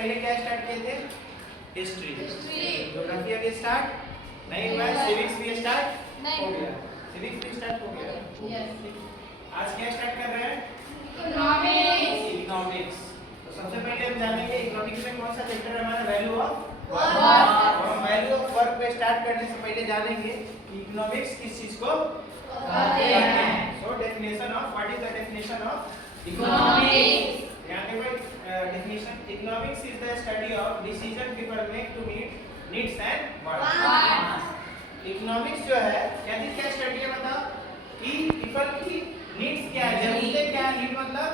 पहले क्या स्टार्ट किए थे? हिस्ट्री। ज्योग्राफी अभी स्टार्ट नहीं हुआ है। सिविक्स भी स्टार्ट हो गया। सिविक्स भी स्टार्ट हो गया। आज क्या स्टार्ट कर रहे हैं? इकोनॉमिक्स। तो सबसे पहले हम जानेंगे इकोनॉमिक्स में कौन सा चैप्टर है हमारा? Value of work. हम वैल्यू ऑफ वर्क पे स्टार्ट करने से पहले जानेंगे कि इकोनॉमिक्स किस चीज को कहते हैं। So definition of, what is the definition of economics? यहाँ पे कोई definition, economics is the study of decision people make to meet needs and wants. Economics जो है क्या चीज, क्या स्टडी है बताओ? कि पीपल की नीड्स क्या है, जरूरतें क्या है। नीड मतलब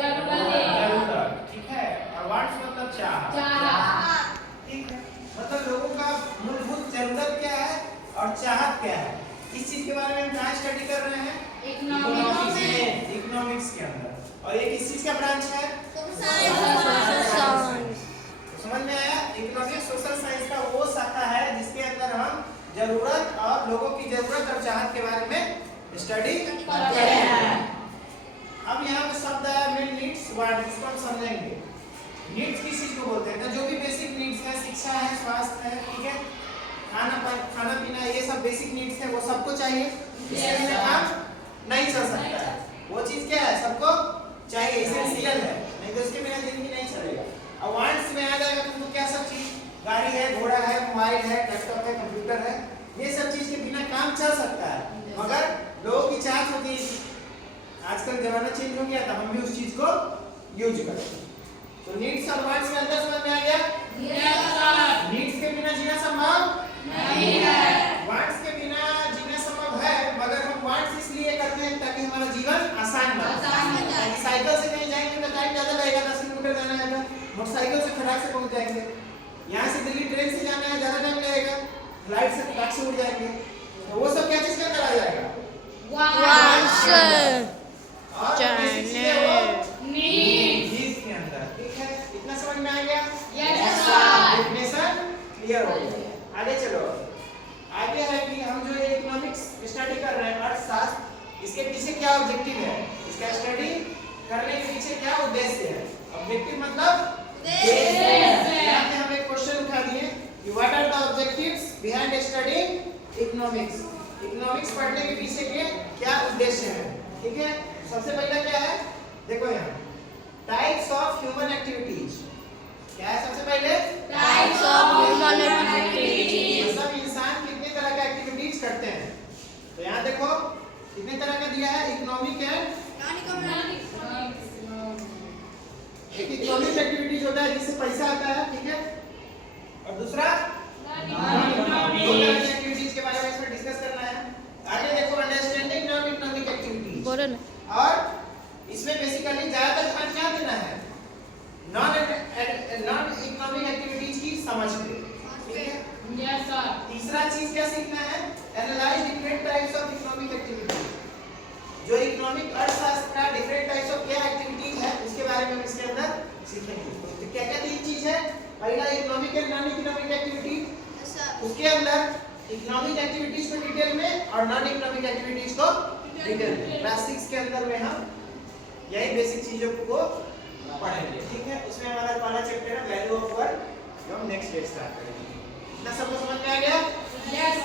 जरूरत, ठीक है। और वांट्स मतलब चाह, ठीक है। मतलब लोगों का मूलभूत जरूरत क्या है और चाहत क्या है, इस चीज के बारे में हम कहाँ स्टडी कर रहे हैं? इकोनॉमिक्स के अंदर। और ये किस चीज का ब्रांच है? समझ में आया? इकोनॉमिक्स सोशल साइंस का वो शाखा है जिसके अंदर हम जरूरत और लोगों की जरूरत और चाहत के बारे में स्टडी करते हैं। अब यहाँ पे शब्द आया मिल नीड्स वांट्स, इसको हम समझेंगे। नीड्स किस चीज को बोलते हैं? जो भी बेसिक नीड्स है, शिक्षा है, स्वास्थ्य है, ठीक है, खाना पीना, ये सब बेसिक नीड्स है, वो सबको चाहिए। इसके बिना काम नहीं चल सकता है। वो चीज क्या है? सबको चाहिए, एसेंशियल है, नहीं तो इसके बिना जिंदगी नहीं चलेगा। अब वांट्स में आ जाएगा तुमको क्या सब चीज? गाड़ी है, घोड़ा है, मोबाइल है, लैपटॉप है, कंप्यूटर है, ये सब चीज के बिना काम चल सकता है, मगर लोगों की चाहत होती है। आजकल जमाना चेंज हो गया, तो हम भी उस चीज को यूज करते हैं। तो नीड्स और वांट्स में अंदर समझ में आ गया? नीड्स के बिना जीना संभव नहीं है, वांट्स के बिना जीना संभव है, मगर हम वांट्स इसलिए करते हैं ताकि हमारा जीवन आसान बने। साइकिल से कहीं जाएंगे तो टाइम ज्यादा लगेगा, 10 किलोमीटर जाना है तो मोटरसाइकिल से खटाक से पहुंच जाएंगे। यहाँ से दिल्ली ट्रेन से जाना है, ज्यादा टाइम लगेगा, फ्लाइट से खटाक से उड़ जाएंगे। तो वो सब क्या चीज के अंदर आ जाएगा? वांट्स। नीड्स के अंदर, ठीक है। इतना समझ में आ गया? Yes sir. डेफिनेशन क्लियर हो गया। आगे चलो। आगे है कि हम जो इकोनॉमिक्स स्टडी कर रहे हैं, अर्थशास्त्र, इसके पीछे क्या ऑब्जेक्टिव है? इसका स्टडी करने के पीछे क्या उद्देश्य है? ऑब्जेक्टिव मतलब उद्देश्य। यहाँ पे हम एक क्वेश्चन उठा दिए कि what are the objectives behind studying economics? Economics पढ़ने के पीछे के क्या उद्देश्य है, ठीक है। सबसे पहला क्या है? देखो यहाँ टाइप्स ऑफ ह्यूमन एक्टिविटीज। क्या है सबसे पहले? Types of human activities. मतलब इंसान कितने तरह का एक्टिविटीज करते हैं। तो यहाँ देखो कितने तरह का दिया है, इकोनॉमिक एंड नॉन इकोनॉमिक। एक इकोनॉमिक एक्टिविटीज होता है जिससे पैसा आता है, ठीक है, और दूसरा नॉन इकोनॉमिक। दो तरह की एक्टिविटीज के बारे में इसमें डिस्कस करना है। आगे देखो अंडरस्टैंडिंग नॉन इकोनॉमिक एक्टिविटीज। और इसमें बेसिकली ज्यादातर ध्यान क्या देना है? नॉन इकोनॉमिक एक्टिविटीज की समझ पे, ठीक है। Yes sir. तीसरा चीज क्या सीखना है? Analyse different types of economic activities. जो इकोनॉमिक अर्थशास्त्र का डिफरेंट टाइप्स ऑफ क्या एक्टिविटीज है उसके बारे में हम इसके अंदर सीखेंगे। तो क्या क्या तीन चीज है? पहला economic and non economic activities, उसके अंदर इकोनॉमिक एक्टिविटीज को डिटेल में और नॉन इकोनॉमिक एक्टिविटीज को डिटेल में। क्लास 6 के अंदर में हम यही बेसिक चीजों को पढ़ेंगे, ठीक है। उसमें हमारा पहला चैप्टर है वैल्यू ऑफ वर्क, जो हम नेक्स्ट डे स्टार्ट करेंगे। इतना सबको समझ में आ गया? यस।